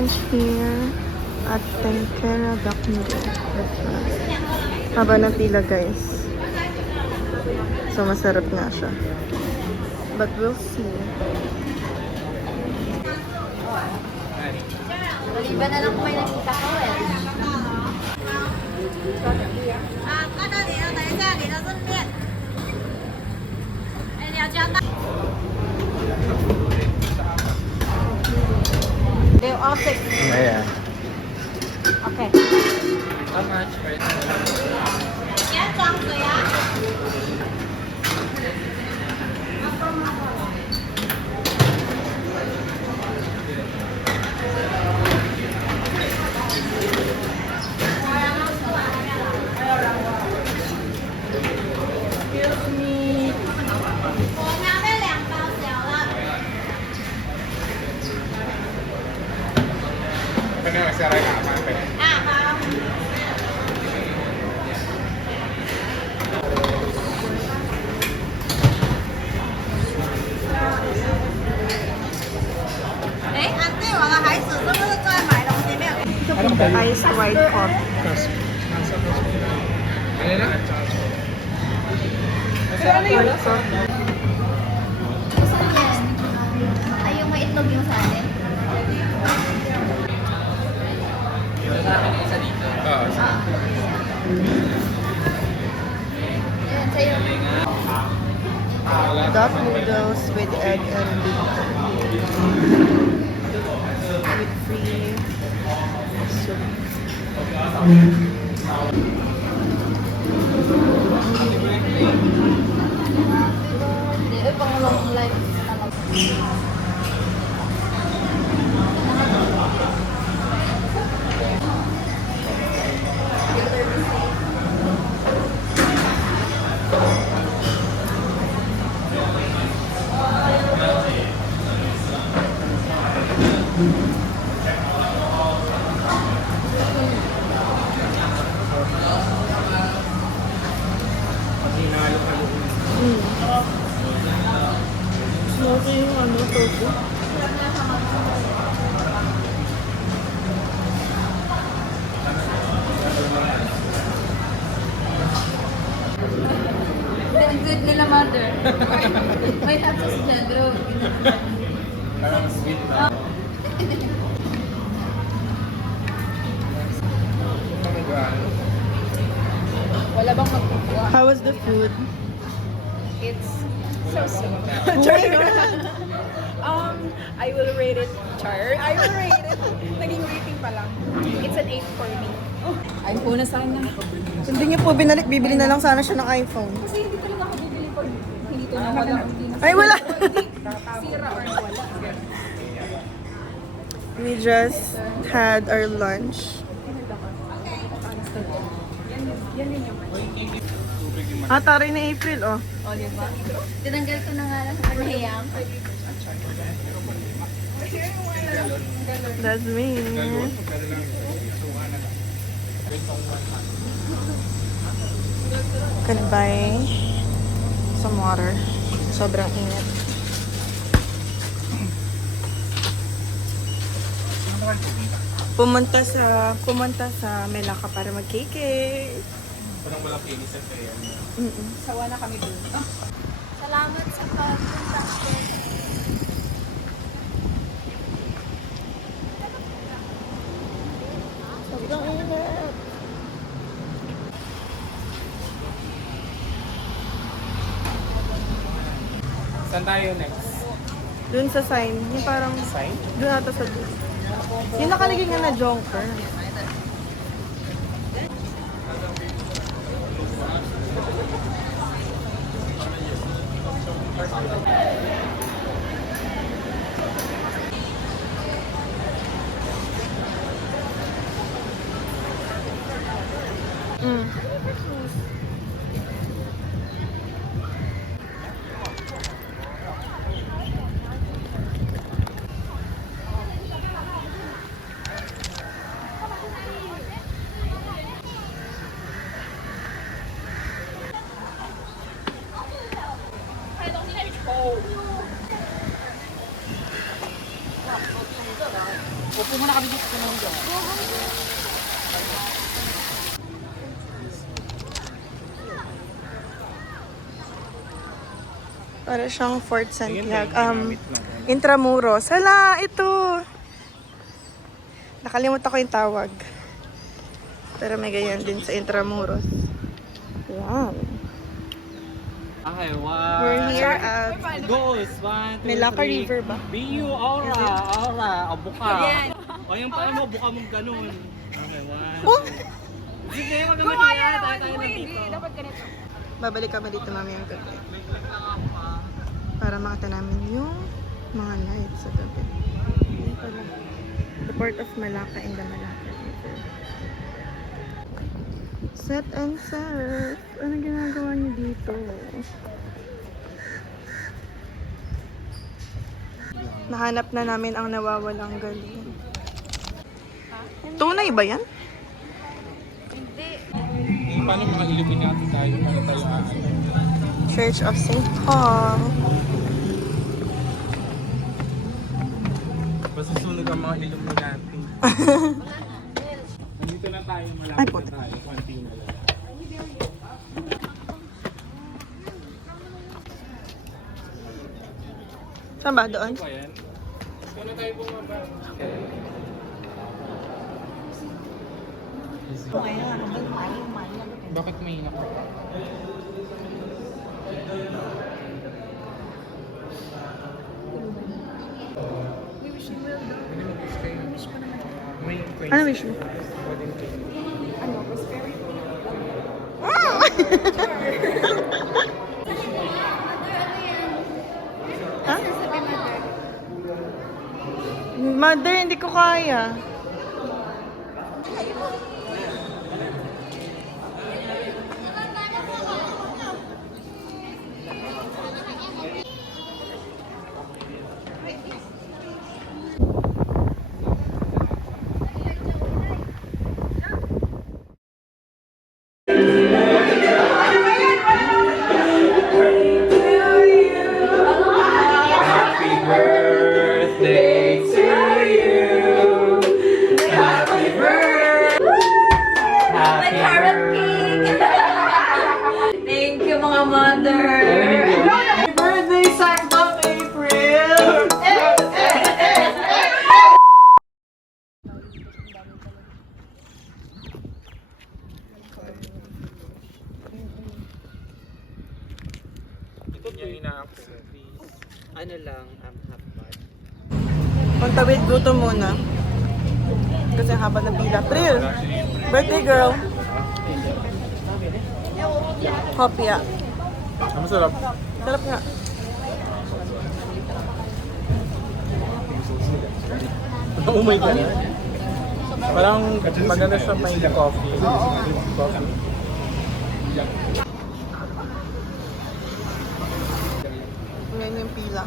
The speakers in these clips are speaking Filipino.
lunch here at Tempera Dakndo restaurant. Haba ng pila, guys. So, masarap nga siya. But we'll see. Maliban na lang kung may nakita ko eh. They're all six. Yeah. Okay. How much for it? Iced white coffee. White coffee. Saan yan? Ay, yung may itlog yung sa atin. Yan, sa'yo. Duck noodles with egg and beef. With free soup. Hindi, pang long life. Smoky yung tofu. Ang good nila, mother. May tapos dyan, bro. Wala bang magkukuha? How was the food? It's so. I will rate it char. I will rate it. Naging rating pa lang. It's an 8 for me. iPhone na sana. Hindi niyo po binalik, bibili na lang sana siya ng iPhone. Kasi hindi talaga ako bibili pag hindi to na wala. Ay, wala! Sira or wala. We just had our lunch. Yan yun yung Taray na April, oh. O, diba? Tinanggal ko na nga lang sa panghiyang. That's me. Gonna buy some water. Sobrang init. Pumunta sa Melaka para mag-cake. Walang kinis at kaya. Sawa na kami dun. Salamat sa pagpunta ko. Sobrang init. Saan tayo next? Dun sa sign. Yung parang, Sign? dun ata sa dun. Yung nakalagay nga na Jonker. Upo muna kami dito. Para siyang Fort Ayun, Santiago. ginamit lang. Intramuros. Hala, ito. Nakalimutan ko yung tawag. Pero may ganyan din sa Intramuros. Yan. Okay, one. We're here at Goes, 1, 2, Melaka 3. River ba? BU, aura. O, buka. Yan. O, yung paa mo, buka mong ganun. Okay, 1, Oh! 2. Sige, wag na Kumaya makiya. naman. Tayo na Uy, dito. hindi. Dapat ganito. Babalik kami dito mamayang gabi. Para makita namin yung mga lights sa gabi. Yun pala. The Port of Malacca in the Malacca River. Set and surf. Ano ginagawa niyo dito? Nahanap na namin ang nawawalang galing. Tunay ba yan? Paano mga Illuminati tayo? Paano tayo Church of St. Paul. Basta sunog ang mga Illuminati. Nandito na tayo, Ay, malapit puti. na tayo. Konti na lang. Saan ba? Doon? Ano ba yan? Saan na tayo bumaba? Bakit may inako? May praise. Ano wish mo? Ha? Mother, hindi ko kaya. Happy birthday to you. Happy birthday. Happy birthday. Thank you, mga mother. Happy birthday, Saint of April. Ito yung ina-access. Ano lang, half bad. Pantawid gutom muna. Kasi ang haba ng pila. Pril! Birthday girl! Kopya. Ang masarap. Sarap nga. Umay ka na. Parang maganda siya may coffee. Coffee. Yan yung pila.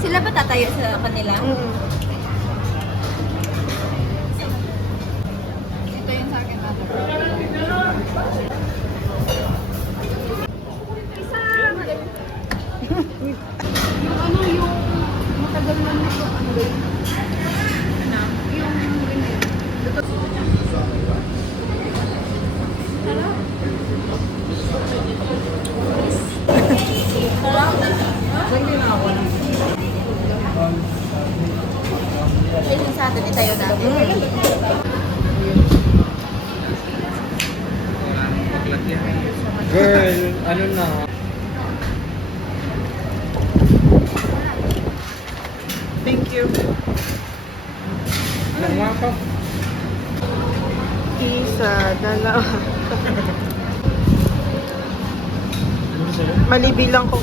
Sila ba tatayo sa kanila? Mm. Ito yung sa akin natin. Yung sa atin, itayo natin. Girl, ano na? Thank you. Ano nga pa? Isa, dalawa. Mali bilang ko.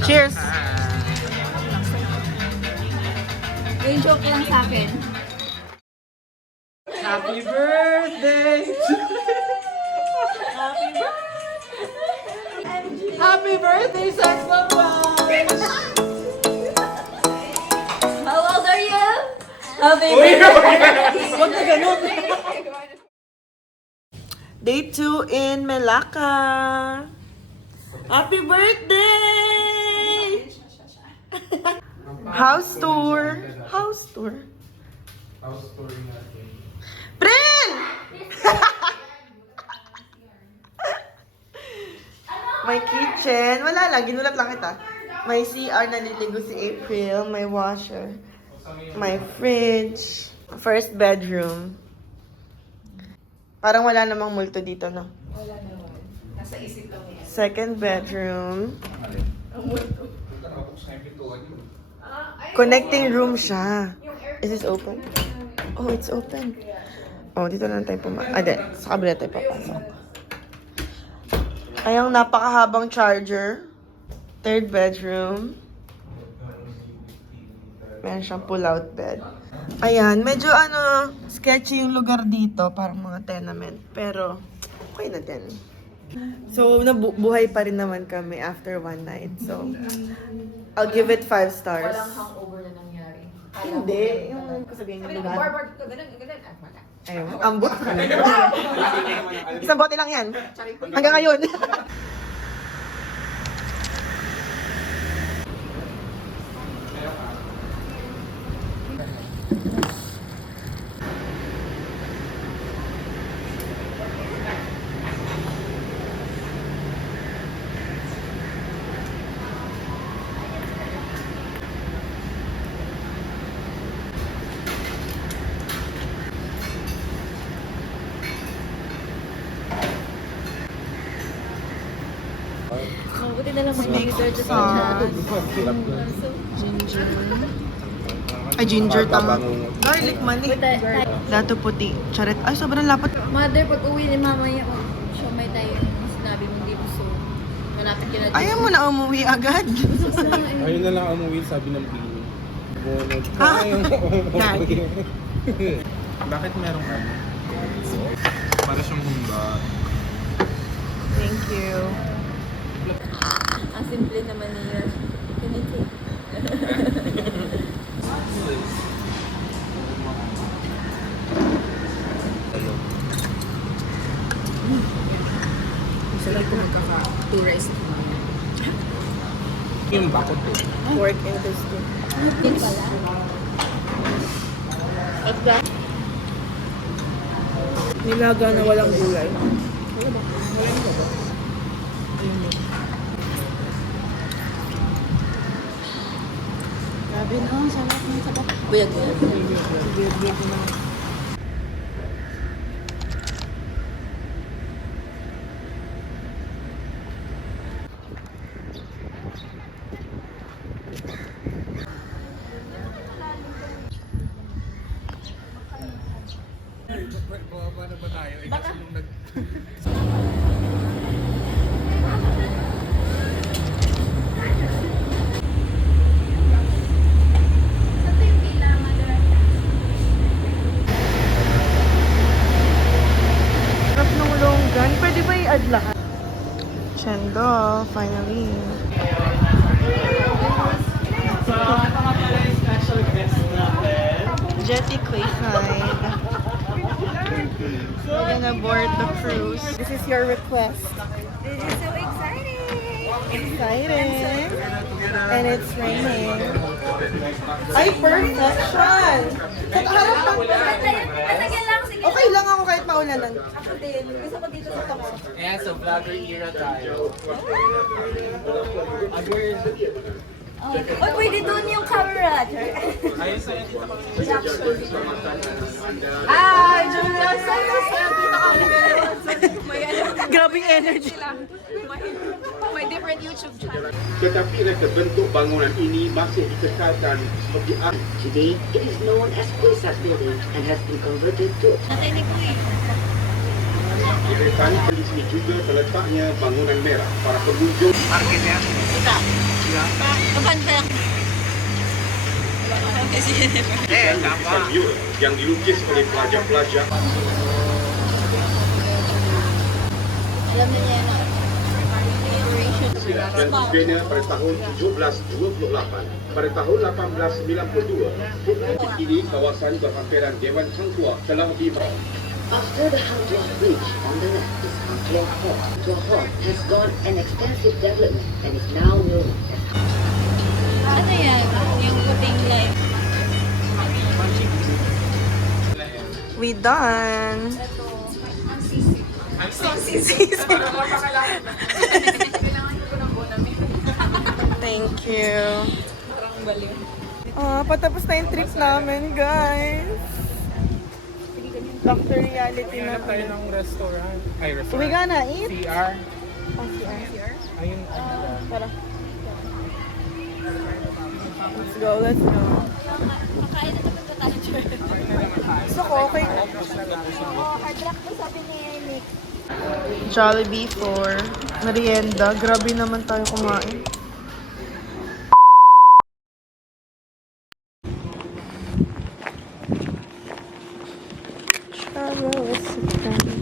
Cheers! Yung joke lang sa akin. Happy birthday! Happy birthday, Sex How old are you? Huwag na ganun. Day 2 in Melaka. Happy birthday! House tour. House tour. House touring natin. Pren! May kitchen. Wala lang. Ginulat lang kita. May CR na niligo si April. May washer. May fridge. First bedroom. Parang wala namang multo dito, no? Wala naman. Nasa isip lang yan. Second bedroom. Ang multo. Connecting room siya. Is this open? Oh, it's open. Oh, dito na lang tayo sa kabila tayo papasok. Ay, ang napakahabang charger. Third bedroom. Meron siyang pull-out bed. Ayan, medyo sketchy yung lugar dito. Parang mga tenement. Pero, okay na din. So, nabuhay pa rin naman kami after one night. So, I'll give it 5 stars. Walang hangover na nangyari. Hindi. Yung sabihin yung lugar. Bar ka, ganun, at wala. Ayun, ambot. Isang bote lang yan. Hanggang ngayon. Mabuti na lang mag-monitor sa Ginger. Ay, ginger tama. Garlic man eh. Dato puti. Charet. Ay, sobrang lapot. Mother, pag uwi ni mama niya, siya may tayo yung sinabi mong dito. So, malapit ka na dito. Ayaw mo na umuwi agad. Ayun na lang ang umuwi, sabi ng Pino. Bonod. Ah! Gagi. Bakit merong ano? Para siyang humba. Thank you. Ang simple naman niya. Ganito. Sarap ko magkaka-two rice. Yung bakot to. Pork intestine. Yun pala. At that, Nilaga na walang gulay. grabe no, sarap ng sarap. Buyag yan. Baba na ba tayo? Baka nung nag... Sarap ng longgan. Pwede ba i-add lahat? Chendo, finally. So, ito nga pala yung special guest natin. Jetty Quayside. We're gonna board the cruise. This is your request. This is so exciting! Excited. And it's raining. Ay, perfection! Sa harapan pa. Patagyan lang, sige. Okay lang ako kahit maulanan. Ako din. Gusto ko dito sa tapo. Ayan, so vlogger era tayo. Oh, pwede doon yung camera. Ayun sa'yo, dito kami. Ay, Julia! Sa'yo, May ano, Grabing energy. may different YouTube channel. Tetapi reka bentuk bangunan ini masih dikekalkan seperti asli. Today, it is known as Pusat Building and has been converted to Natinig ko eh. Di sini juga terletaknya bangunan merah. Para pengunjung Kapan ba yung... Samyul yang dilukis oleh pelajar-pelajar Alam na niya na. dan dibina pada tahun 1728. Pada tahun 1892, kini kawasan berhampiran Dewan Hang Tuah telah dibangun. After the Hang Tuah Bridge on the left is Hang Tuah Hall. Tuah Hall has gone an extensive development and is now known as Ano yan? Yung puting light. We done. Thank you. Patapos na yung trip namin, guys. Dr. Reality na Tayo ng restaurant. Ay, So we gonna eat? CR. Oh, CR. Ayun. Tara. Let's go, let's go. Makain na naman ba tayo, Jer? Gusto ko, okay. Hard rock ba sabi ni Nick? Jollibee for merienda. Grabe naman tayo kumain. Travel with